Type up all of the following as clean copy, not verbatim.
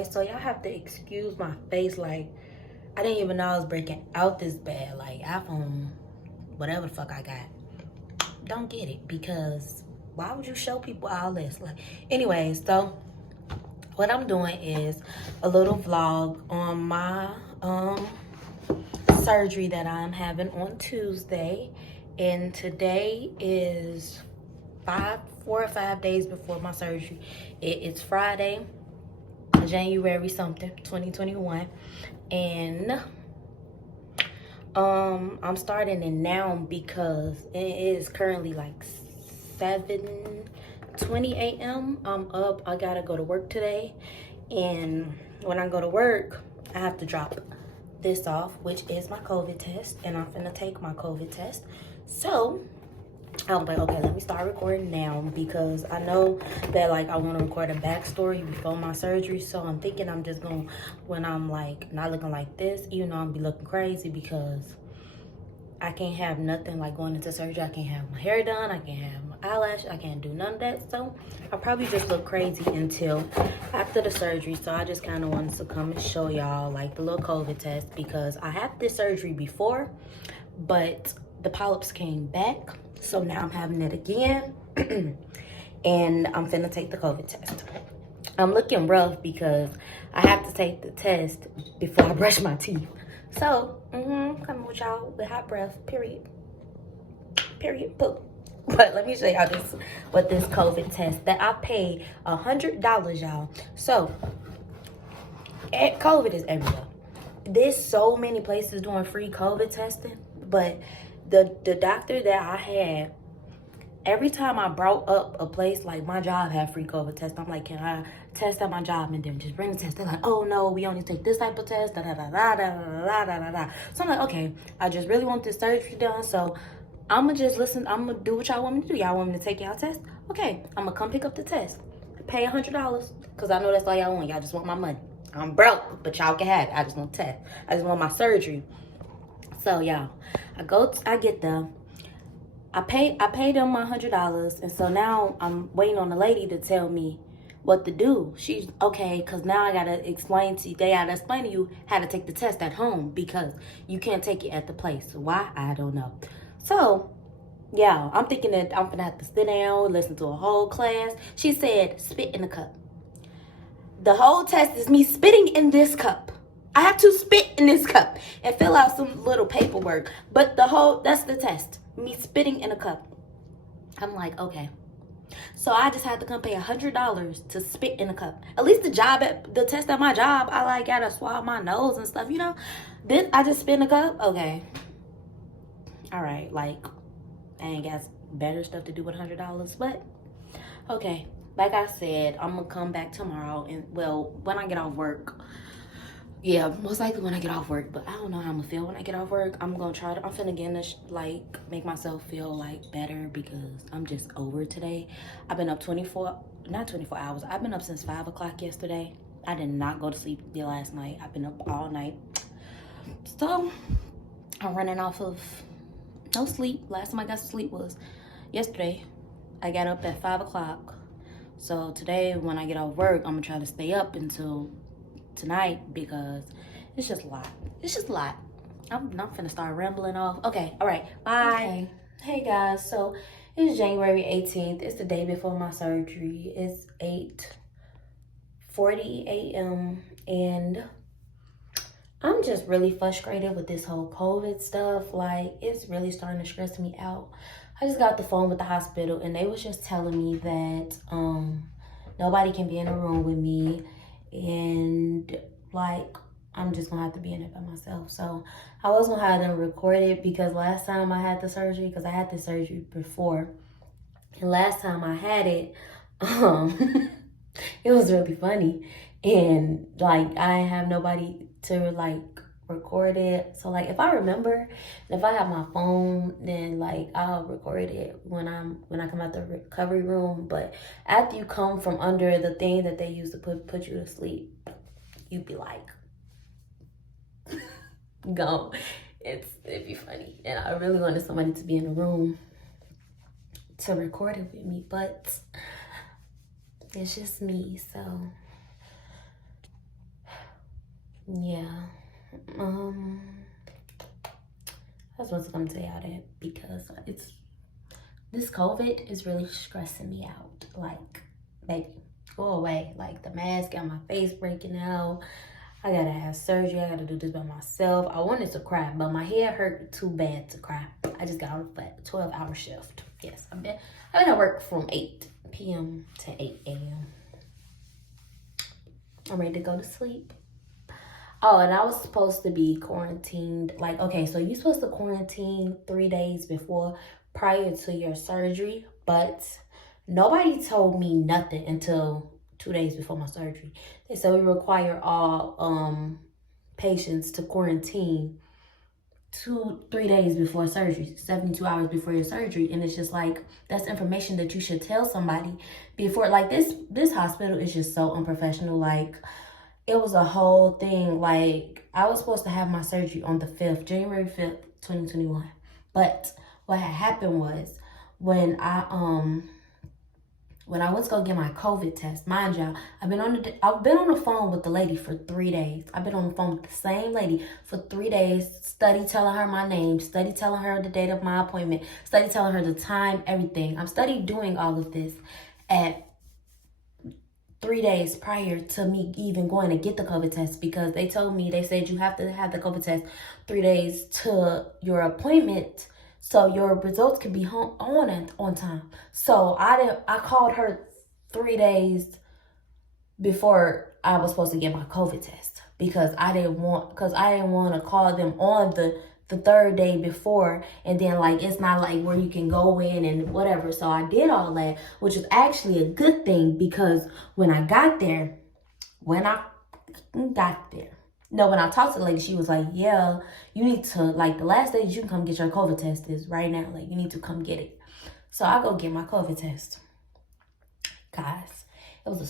guys, so y'all have to excuse my face. Like, I didn't even know I was breaking out this bad. Like, iPhone, whatever the fuck I got, don't get it, because why would you show people all this? Like, anyways, so what I'm doing is a little vlog on my surgery that I'm having on Tuesday, and today is 4 or 5 days before my surgery. It's Friday, January something, 2021, and I'm starting it now because it is currently like 7:20 a.m. I'm up. I gotta go to work today, and when I go to work, I have to drop this off, which is my COVID test, and I'm finna take my COVID test. So I was like, okay, let me start recording now, because I know that, like, I want to record a backstory before my surgery. So I'm thinking I'm just going, when I'm, like, not looking like this, even though I'm be looking crazy, because I can't have nothing, like, going into surgery. I can't have my hair done. I can't have my eyelash. I can't do none of that. So I probably just look crazy until after the surgery. So I just kind of wanted to come and show y'all, like, the little COVID test, because I had this surgery before, but the polyps came back. So now I'm having it again, and I'm finna take the COVID test. I'm looking rough because I have to take the test before I brush my teeth. So, coming with y'all with hot breath, period. Period, poop. But let me show y'all what this COVID test that I paid $100, y'all. So, COVID is everywhere. There's so many places doing free COVID testing, but the doctor that I had, every time I brought up a place, like my job had free COVID test, I'm like, can I test at my job? And then just bring the test. They're like, oh no, we only take this type of test, da da da da da da da da da. So I'm like, okay, I just really want this surgery done, so I'm gonna just listen. I'm gonna do what y'all want me to do. Y'all want me to take y'all test? Okay, I'm gonna come pick up the test. Pay $100, because I know that's all y'all want. Y'all just want my money. I'm broke, but y'all can have it. I just want test. I just want my surgery. So y'all, I get them. I paid them my $100, and so now I'm waiting on the lady to tell me what to do. She's okay, because now I gotta explain to you how to take the test at home, because you can't take it at the place. Why? I don't know. So yeah, I'm thinking that I'm gonna have to sit down, listen to a whole class. She said, spit in the cup. The whole test is me spitting in this cup. I have to spit in this cup and fill out some little paperwork. But that's the test. Me spitting in a cup. I'm like, okay. So I just had to come pay $100 to spit in a cup. At least the test at my job, I like gotta swab my nose and stuff, you know. This, I just spit in a cup. Okay. All right, like, I ain't got better stuff to do with $100, but okay. Like I said, I'm gonna come back tomorrow, and well, when I get off work. Yeah, most likely when I get off work, but I don't know how I'm gonna feel when I get off work. I'm finna get in this, like, make myself feel, like, better, because I'm just over today. I've been up not 24 hours. I've been up since 5 o'clock yesterday. I did not go to sleep last night. I've been up all night. So, I'm running off of no sleep. Last time I got to sleep was yesterday. I got up at 5 o'clock. So today, when I get off work, I'm gonna try to stay up until tonight, because it's just a lot. It's just a lot. I'm not finna start rambling off. Okay, all right, bye. Okay. Hey guys, so it's January 18th. It's the day before my surgery. It's 8:40 a.m. and I'm just really frustrated with this whole COVID stuff. Like, it's really starting to stress me out. I just got the phone with the hospital, and they was just telling me that nobody can be in a room with me, and like, I'm just gonna have to be in it by myself. So I was gonna have them record it, because last time I had the surgery, because I had the surgery before, and last time I had it, it was really funny, and like, I have nobody to like record it. So like, if I remember, if I have my phone, then like, I'll record it when I come out the recovery room. But after you come from under the thing that they use to put you to sleep, you'd be like gone. It'd be funny, and I really wanted somebody to be in the room to record it with me, but it's just me. So Yeah. I was gonna tell y'all that because this COVID is really stressing me out. Like, baby, go away. Like, the mask got my face breaking out. I gotta have surgery. I gotta do this by myself. I wanted to cry, but my head hurt too bad to cry. I just got on a 12-hour shift. Yes, I've been at work from 8 p.m. to 8 a.m. I'm ready to go to sleep. Oh, and I was supposed to be quarantined. Like, okay, so you're supposed to quarantine 3 days prior to your surgery, but nobody told me nothing until 2 days before my surgery. They said we require all patients to quarantine 3 days before surgery, 72 hours before your surgery. And it's just like, that's information that you should tell somebody before. Like, this hospital is just so unprofessional. Like, it was a whole thing. Like, I was supposed to have my surgery on the 5th, January 5th, 2021. But what had happened was when I went to go get my COVID test, mind y'all, I've been on the phone with the lady for 3 days. I've been on the phone with the same lady for 3 days, study telling her my name, study telling her the date of my appointment, study telling her the time, everything. I'm study doing all of this at 3 days prior to me even going to get the COVID test, because they said you have to have the COVID test 3 days to your appointment so your results can be on time. So I called her 3 days before I was supposed to get my COVID test, because I didn't want to call them on the 3rd day before, and then like it's not like where you can go in and whatever. So I did all that, which is actually a good thing, because when I talked to the lady, she was like, yeah, you need to, like, the last day you can come get your COVID test is right now. Like, you need to come get it. So I go get my COVID test. Guys, it was a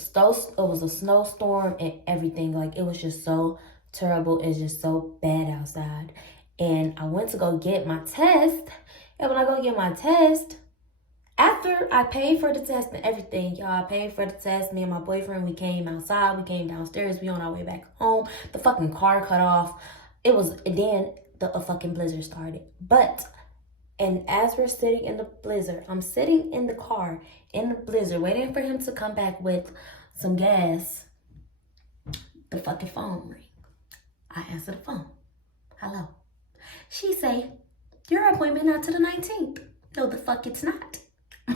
snowstorm and everything. Like, it was just so terrible. It's just so bad outside. And I went to go get my test. And when I go get my test, after I paid for the test and everything, y'all, I paid for the test. Me and my boyfriend, we came outside. We came downstairs. We on our way back home. The fucking car cut off. A fucking blizzard started. And as we're sitting in the blizzard, I'm sitting in the car in the blizzard, waiting for him to come back with some gas. The fucking phone ring. I answer the phone. Hello. She say, your appointment not to the 19th. No, the fuck it's not.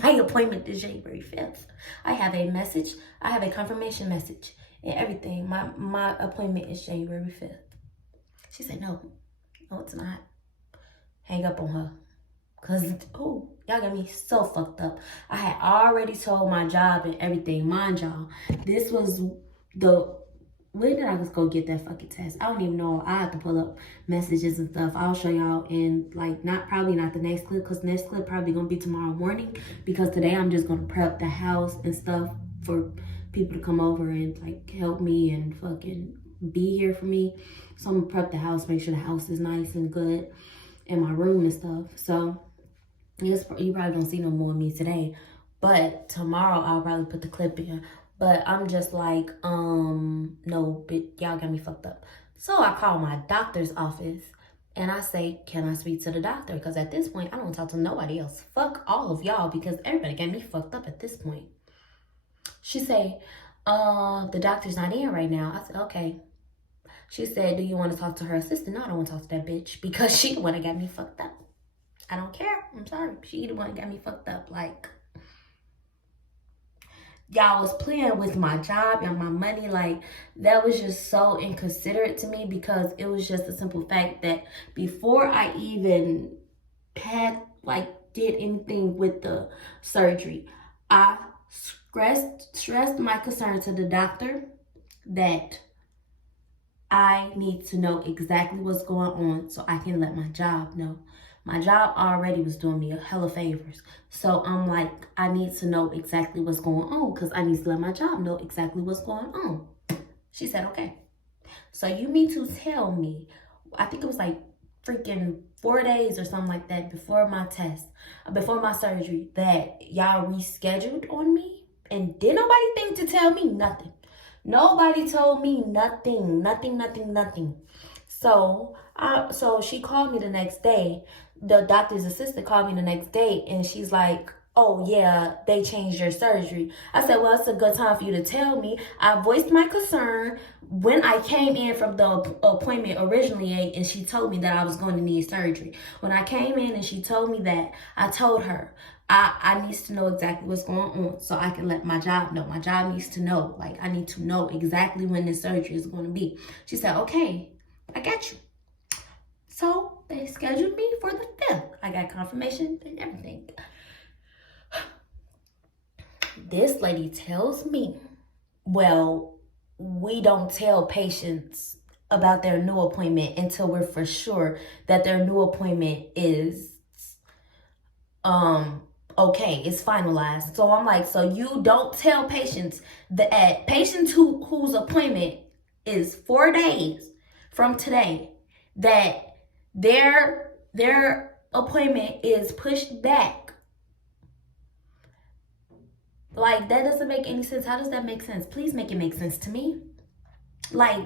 My appointment is January 5th. I have a message. I have a confirmation message and everything. My appointment is January 5th. She said, no, it's not. Hang up on her. Because, y'all got me so fucked up. I had already told my job and everything. Mind y'all, this was when did I just go get that fucking test? I don't even know. I have to pull up messages and stuff. I'll show y'all in, like, probably not the next clip, because the next clip probably gonna be tomorrow morning, because today I'm just gonna prep the house and stuff for people to come over and, like, help me and fucking be here for me. So I'm gonna prep the house, make sure the house is nice and good, and my room and stuff. So yes, you probably don't see no more of me today, but tomorrow I'll probably put the clip in. But I'm just like, no, but y'all got me fucked up. So I call my doctor's office and I say, can I speak to the doctor? Because at this point, I don't talk to nobody else. Fuck all of y'all, because everybody got me fucked up at this point. She say, the doctor's not in right now. I said, okay. She said, do you want to talk to her assistant? No, I don't want to talk to that bitch, because she the one that got me fucked up. I don't care. I'm sorry. She the one that got me fucked up. Like, y'all was playing with my job and my money. Like, that was just so inconsiderate to me, because it was just a simple fact that before I even had, like, did anything with the surgery, I stressed my concern to the doctor that I need to know exactly what's going on so I can let my job know. My job already was doing me a hell of favors. So I'm like, I need to know exactly what's going on, because I need to let my job know exactly what's going on. She said, okay. So you mean to tell me, I think it was like freaking 4 days or something like that before my surgery, that y'all rescheduled on me? And did nobody think to tell me nothing? Nobody told me nothing, nothing, nothing, nothing. So, so she called me the next day. The doctor's assistant called me the next day, and she's like, "Oh yeah, they changed your surgery." I said, "Well, it's a good time for you to tell me." I voiced my concern when I came in from the appointment originally, and she told me that I was going to need surgery. When I came in and she told me that, I told her, I needs to know exactly what's going on so I can let my job know. My job needs to know. Like, I need to know exactly when this surgery is going to be. She said, "Okay, I got you." So they scheduled me for the 5th. I got confirmation and everything. This lady tells me, "Well, we don't tell patients about their new appointment until we're for sure that their new appointment is okay, it's finalized." So I'm like, so you don't tell patients that patients whose appointment is 4 days from today that their appointment is pushed back. Like, that doesn't make any sense. How does that make sense? Please make it make sense to me. Like,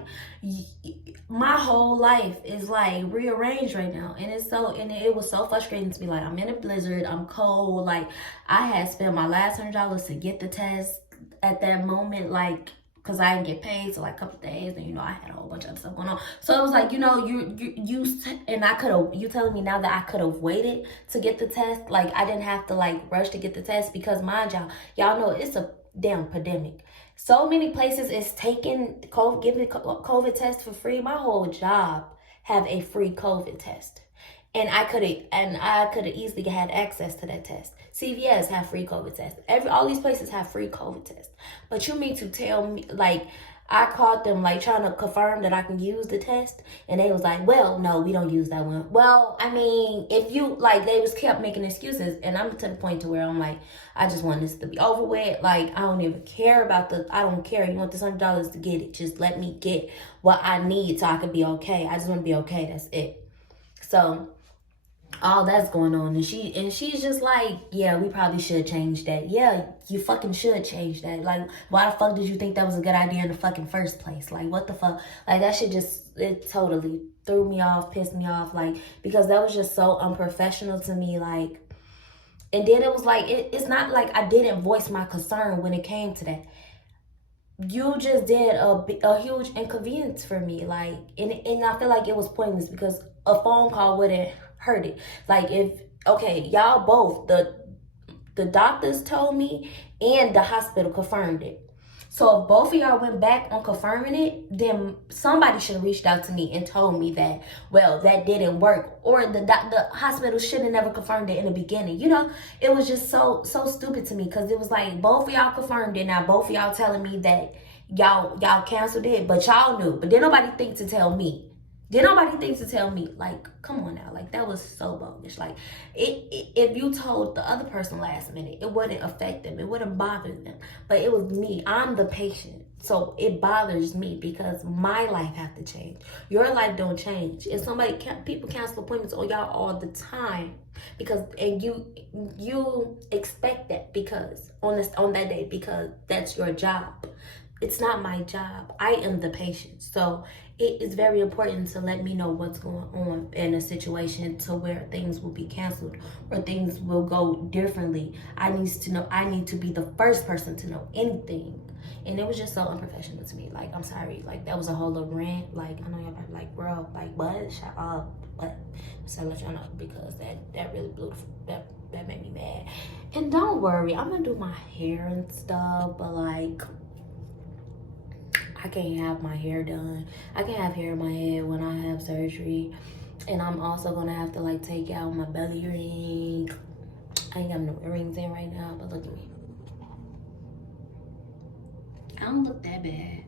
my whole life is like rearranged right now, and it was so frustrating to me. Like, I'm in a blizzard, I'm cold. Like, I had spent my last $100 to get the test at that moment, like, because I didn't get paid for like a couple of days, and I had a whole bunch of other stuff going on. So it was like, and I could have, you telling me now that I could have waited to get the test. Like, I didn't have to like rush to get the test, because mind y'all know it's a damn pandemic. So many places is taking giving COVID test for free. My whole job have a free COVID test, and I could have easily had access to that test. CVS have free COVID test. All these places have free COVID test. But you mean to tell me, like, I called them like trying to confirm that I can use the test, and they was like, "Well, no, we don't use that one." Well, I mean, if you like, they was kept making excuses, and I'm to the point to where I'm like, I just want this to be over with. Like, I don't even care about I don't care. You want this $100 to get it? Just let me get what I need so I can be okay. I just want to be okay. That's it. So all that's going on, and she's just like, "Yeah, we probably should change that." Yeah, you fucking should change that. Like, why the fuck did you think that was a good idea in the fucking first place? Like, what the fuck? Like, that shit it totally threw me off, pissed me off, like, because that was just so unprofessional to me. Like, and then it was like, it's not like I didn't voice my concern when it came to that. You just did a huge inconvenience for me. Like, and I feel like it was pointless, because a phone call wouldn't hurt it. Like, y'all both, the doctors told me and the hospital confirmed it. So if both of y'all went back on confirming it, then somebody should have reached out to me and told me that, well, that didn't work, or the hospital should have never confirmed it in the beginning. It was just so stupid to me, because it was like, both of y'all confirmed it. Now both of y'all telling me that y'all canceled it, but y'all knew. But then nobody think to tell me. Like, come on now. Like, that was so bogus. Like, if you told the other person last minute, it wouldn't affect them. It wouldn't bother them. But it was me. I'm the patient. So it bothers me, because my life have to change. Your life don't change. If people cancel appointments on y'all all the time, and you expect that, because on that day, because that's your job. It's not my job. I am the patient. So it is very important to let me know what's going on in a situation to where things will be canceled or things will go differently. I need to be the first person to know anything. And it was just so unprofessional to me. Like, I'm sorry. Like, that was a whole little rant. Like, I know y'all probably like, "Bro, like, what? Shut up." But so I let y'all know, because that really that made me mad. And don't worry, I'm gonna do my hair and stuff, but like, I can't have my hair done. I can't have hair in my head when I have surgery. And I'm also gonna have to like take out my belly ring. I ain't got no earrings in right now, but look at me. I don't look that bad.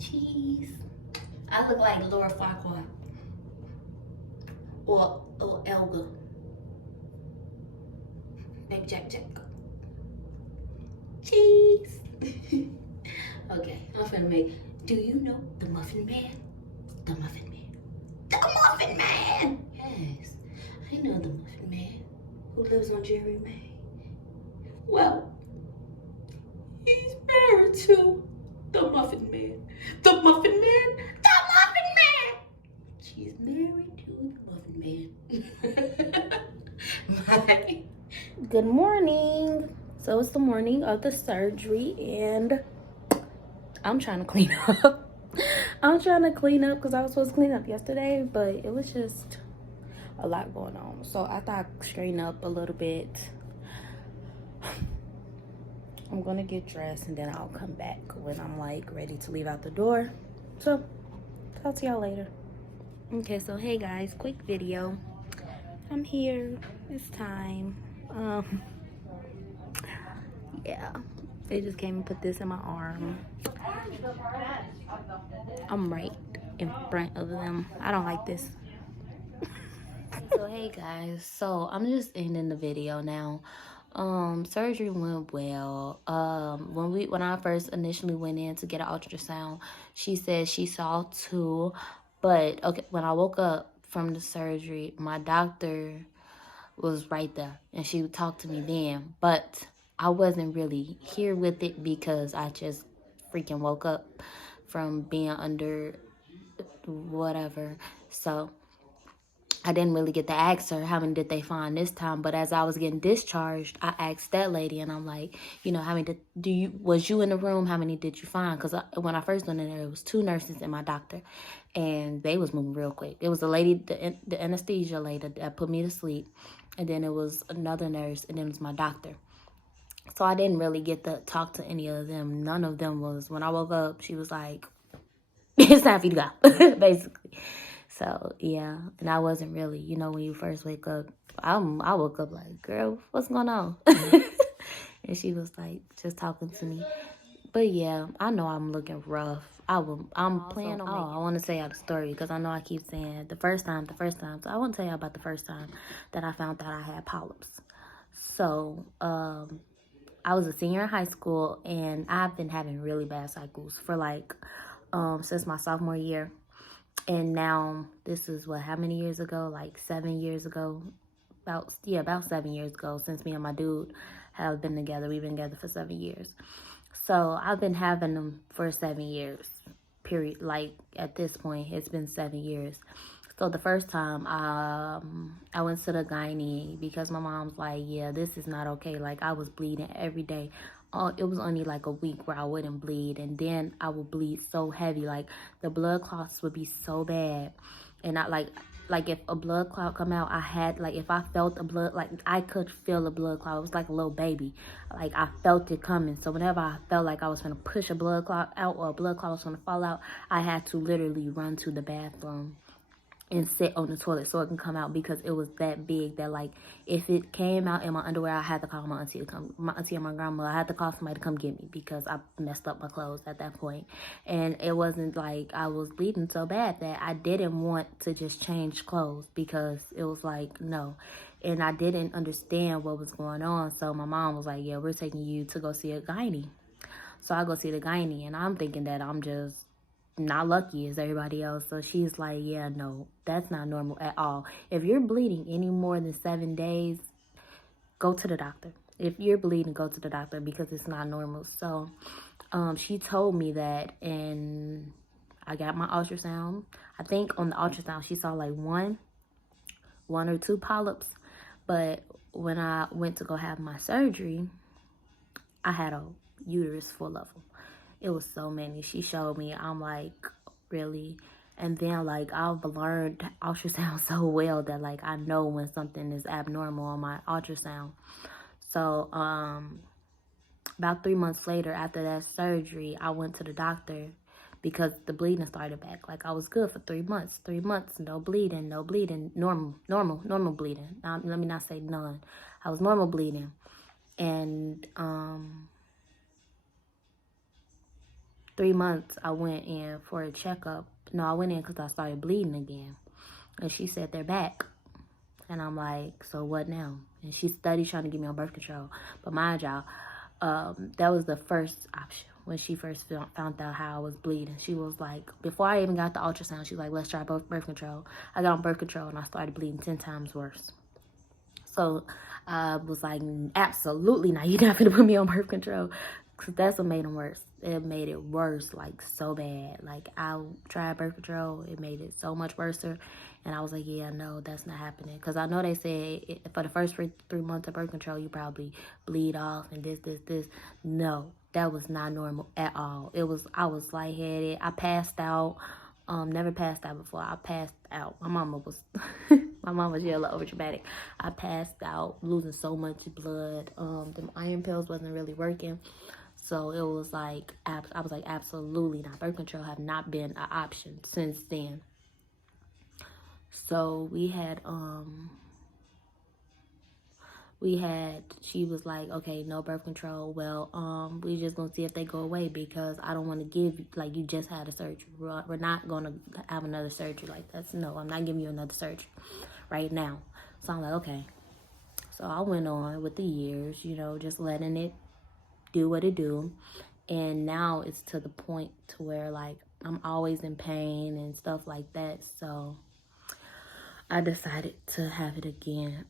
Cheese. I look like Laura Farquhar or Elga. Baby Jack. Cheese. Okay, I'm finna make. Do you know the Muffin Man? The Muffin Man. The Muffin Man! Yes, I know the Muffin Man who lives on Jerry May. Well, to the Muffin Man. The Muffin Man. The Muffin Man. She's married to the Muffin Man. Bye. Good morning. So it's the morning of the surgery, and I'm trying to clean up. I'm trying to clean up because I was supposed to clean up yesterday, but it was just a lot going on. So I thought I'd straighten up a little bit. I'm gonna get dressed and then I'll come back when I'm like ready to leave out the door. So talk to y'all later. Okay, so hey guys, quick video. I'm here. It's time. Yeah, they just came and put this in my arm. I'm right in front of them. I don't like this. So hey guys, so I'm just ending the video now. Surgery went well. When I first initially went in to get an ultrasound, she said she saw 2, but okay, when I woke up from the surgery, my doctor was right there and she would talk to me then, but I wasn't really here with it because I just freaking woke up from being under whatever. So I didn't really get to ask her how many did they find this time, but as I was getting discharged, I asked that lady, and I'm like, you know, how many was you in the room? How many did you find? Because when I first went in there, it was 2 nurses and my doctor, and they was moving real quick. It was the lady, the anesthesia lady that put me to sleep, and then it was another nurse, and then it was my doctor. So I didn't really get to talk to any of them. None of them was, when I woke up, she was like, it's time for you to go, basically. So, yeah, and I wasn't really, you know, when you first wake up, I woke up like, girl, what's going on? And she was like, just talking to me. But, yeah, I know I'm looking rough. I'm planning on I want to say out the story because I know I keep saying the first time. So I want to tell you about the first time that I found out I had polyps. So, I was a senior in high school, and I've been having really bad cycles for, like, since my sophomore year. And now this is how many years ago? Like 7 years ago. About 7 years ago, since me and my dude have been together. We've been together for 7 years. So I've been having them for 7 years, period. Like at this point, it's been 7 years. So the first time I went to the gynae because my mom's like, yeah, this is not okay. Like I was bleeding every day. It was only like a week where I wouldn't bleed, and then I would bleed so heavy, like the blood clots would be so bad. And I like if a blood clot come out, I had, like, if I felt a blood, like I could feel a blood clot. It was like a little baby, like I felt it coming. So whenever I felt like I was gonna push a blood clot out or a blood clot was gonna fall out, I had to literally run to the bathroom and sit on the toilet so it can come out, because it was that big that, like, if it came out in my underwear, I had to call my auntie and my grandma. I had to call somebody to come get me because I messed up my clothes at that point. And it wasn't like I was bleeding so bad that I didn't want to just change clothes, because it was like, no. And I didn't understand what was going on. So my mom was like, yeah, we're taking you to go see a gynae. So I go see the gynae, and I'm thinking that I'm just not lucky as everybody else. So she's like, yeah, no, that's not normal at all. If you're bleeding any more than 7 days, go to the doctor. If you're bleeding, go to the doctor, because it's not normal. So she told me that, and I got my ultrasound. I think on the ultrasound she saw like one or two polyps, but when I went to go have my surgery, I had a uterus full of them. It was so many. She showed me. I'm like, really? And then, like, I've learned ultrasound so well that, like, I know when something is abnormal on my ultrasound. So, about 3 months later, after that surgery, I went to the doctor because the bleeding started back. Like, I was good for 3 months. 3 months, no bleeding, normal bleeding. Let me not say none. I was normal bleeding. And, 3 months, I went in for a checkup. No, I went in because I started bleeding again. And she said, they're back. And I'm like, so what now? And she studied trying to get me on birth control. But mind y'all, that was the first option. When she first found out how I was bleeding, she was like, before I even got the ultrasound, she was like, let's try birth control. I got on birth control and I started bleeding 10 times worse. So I was like, absolutely not. You're not going to put me on birth control. Cause that's what made them worse. It made it worse, like so bad. Like I tried birth control, it made it so much worse. And I was like, yeah, no, that's not happening. Cause I know they said for the first 3 months of birth control, you probably bleed off and this. No, that was not normal at all. I was lightheaded. I passed out. Never passed out before. I passed out. My mama was, my mama was a little over dramatic. I passed out, losing so much blood. The iron pills wasn't really working. So it was like, I was like, absolutely not. Birth control have not been an option since then. So she was like, okay, no birth control. Well, we just gonna see if they go away because I don't want to give, like, you just had a surgery. We're not gonna have another surgery like that. No, I'm not giving you another surgery right now. So I'm like, okay. So I went on with the years, you know, just letting it do what it do. And now it's to the point to where, like, I'm always in pain and stuff like that. So I decided to have it again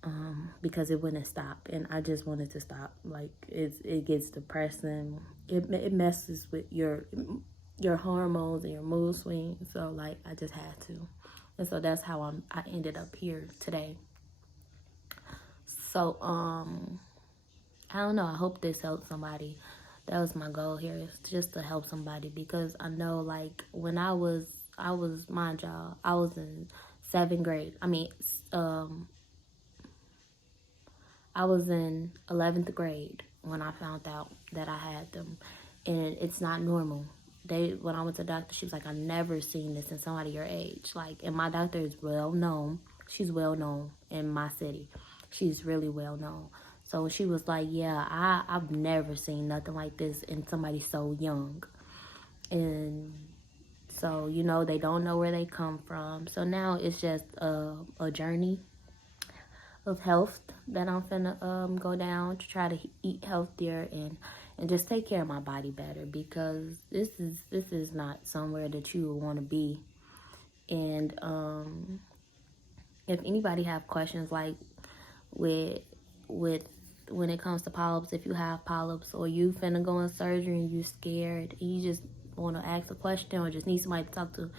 because it wouldn't stop, and I just wanted to stop. Like, it gets depressing. It messes with your hormones and your mood swings. So like, I just had to, and so that's how I ended up here today. So I don't know. I hope this helps somebody. That was my goal here, is just to help somebody, because I know, like, when I was my job, I was in 7th grade. I was in 11th grade when I found out that I had them, and it's not normal. When I went to the doctor, she was like, "I never seen this in somebody your age." Like, and my doctor is well known. She's well known in my city. She's really well known. So she was like, "Yeah, I've never seen nothing like this in somebody so young," and so, you know, they don't know where they come from. So now it's just a journey of health that I'm finna go down to try to eat healthier and just take care of my body better, because this is not somewhere that you want to be. And if anybody have questions, like with when it comes to polyps, if you have polyps or you finna go in surgery and you scared and you just want to ask a question or just need somebody to talk to,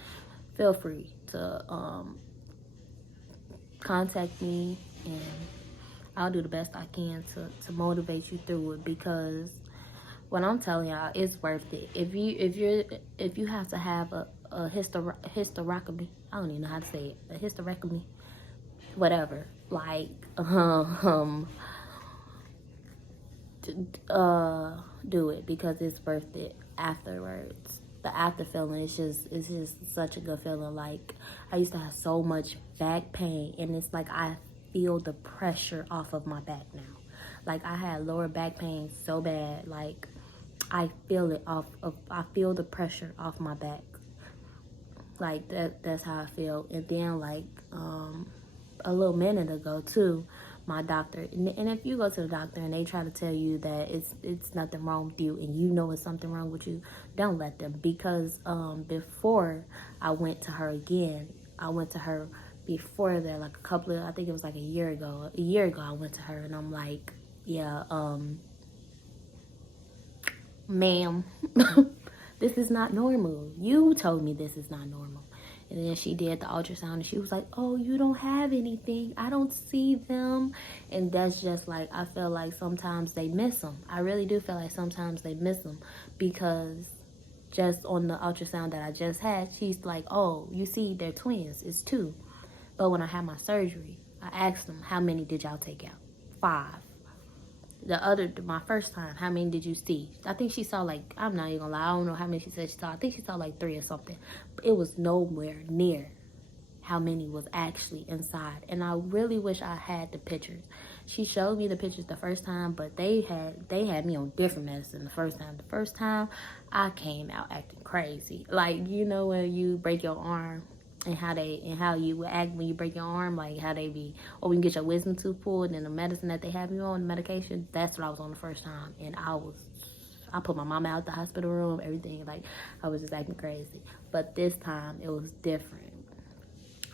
feel free to contact me, and I'll do the best I can to motivate you through it, because what I'm telling y'all, it's worth it. If you have to have a hysteroscopy, I don't even know how to say it, a hysterectomy, whatever, like do it, because it's worth it afterwards. The after feeling is just such a good feeling. Like, I used to have so much back pain, and it's like I feel the pressure off of my back now. Like, I had lower back pain so bad, like I feel it I feel the pressure off my back. Like, that's how I feel. And then, like, a little minute ago too, my doctor, and if you go to the doctor and they try to tell you that it's nothing wrong with you, and you know it's something wrong with you, don't let them. Because before I went to her again, I went to her before that, like I think it was like a year ago I went to her, and I'm like, yeah, ma'am, this is not normal. You told me this is not normal. And then she did the ultrasound, and she was like, "Oh, you don't have anything. I don't see them." And that's just like, I feel like sometimes they miss them. I really do feel like sometimes they miss them, because just on the ultrasound that I just had, she's like, "Oh, you see, they're twins. It's 2." But when I had my surgery, I asked them, "How many did y'all take out?" 5. My first time, how many did you see? I think she saw, like, I'm not even gonna lie, I don't know how many she said she saw. I think she saw like 3 or something. But it was nowhere near how many was actually inside. And I really wish I had the pictures. She showed me the pictures the first time, but they had me on different medicine the first time. The first time, I came out acting crazy. Like, you know, when you break your arm, and how you act when you break your arm, like how they be, or we can get your wisdom tooth pulled, and the medicine that they have you on, the medication, that's what I was on the first time. And I put my mama out the hospital room, everything. Like, I was just acting crazy. But this time it was different.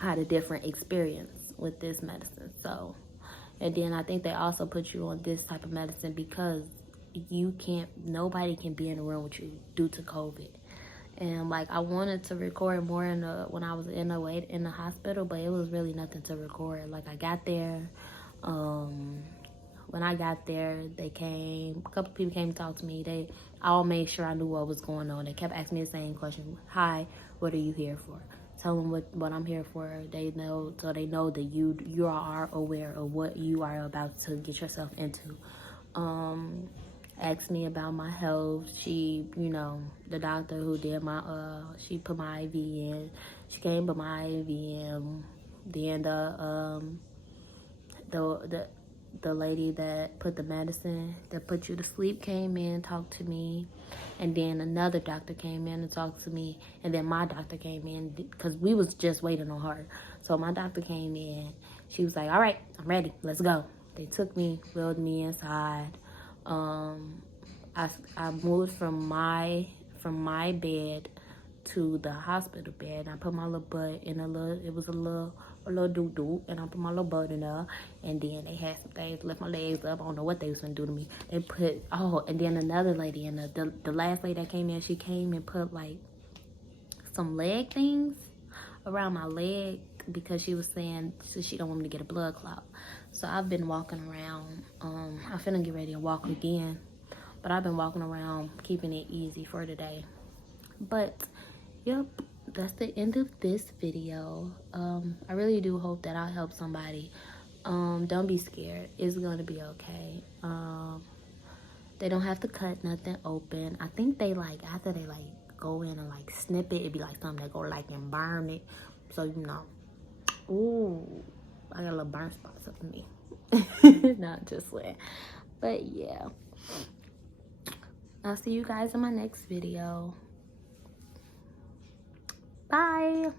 I had a different experience with this medicine. So, and then I think they also put you on this type of medicine because nobody can be in the room with you due to COVID. And like, I wanted to record more when I was in the hospital, but it was really nothing to record. Like, I got there, when I got there, a couple people came to talk to me. They all made sure I knew what was going on. They kept asking me the same question: "Hi, what are you here for?" Tell them what I'm here for. They know, so they know that you are aware of what you are about to get yourself into. Asked me about my health. She, the doctor who did she put my IV in. She came put my IV in. Then the lady that put the medicine that put you to sleep came in and talked to me. And then another doctor came in and talked to me. And then my doctor came in because we was just waiting on her. So my doctor came in. She was like, "All right, I'm ready. Let's go." They took me, wheeled me inside. I moved from my bed to the hospital bed. I put my little butt in it was a little doo-doo, and I put my little butt in there, and then they had some things, lift my legs up. I don't know what they was gonna do to me. They put, and then another lady, and the last lady that came in, she came and put like some leg things around my leg because she was saying she don't want me to get a blood clot. So I've been walking around. I'm finna get ready and walk again, but I've been walking around keeping it easy for today. But yep, that's the end of this video. I really do hope that I help somebody. Don't be scared. It's gonna be okay. They don't have to cut nothing open. I think they after they go in and snip it, it'd be like something that go and burn it. So ooh, I got a little burn spots up in me. Not just sweat. But yeah, I'll see you guys in my next video. Bye.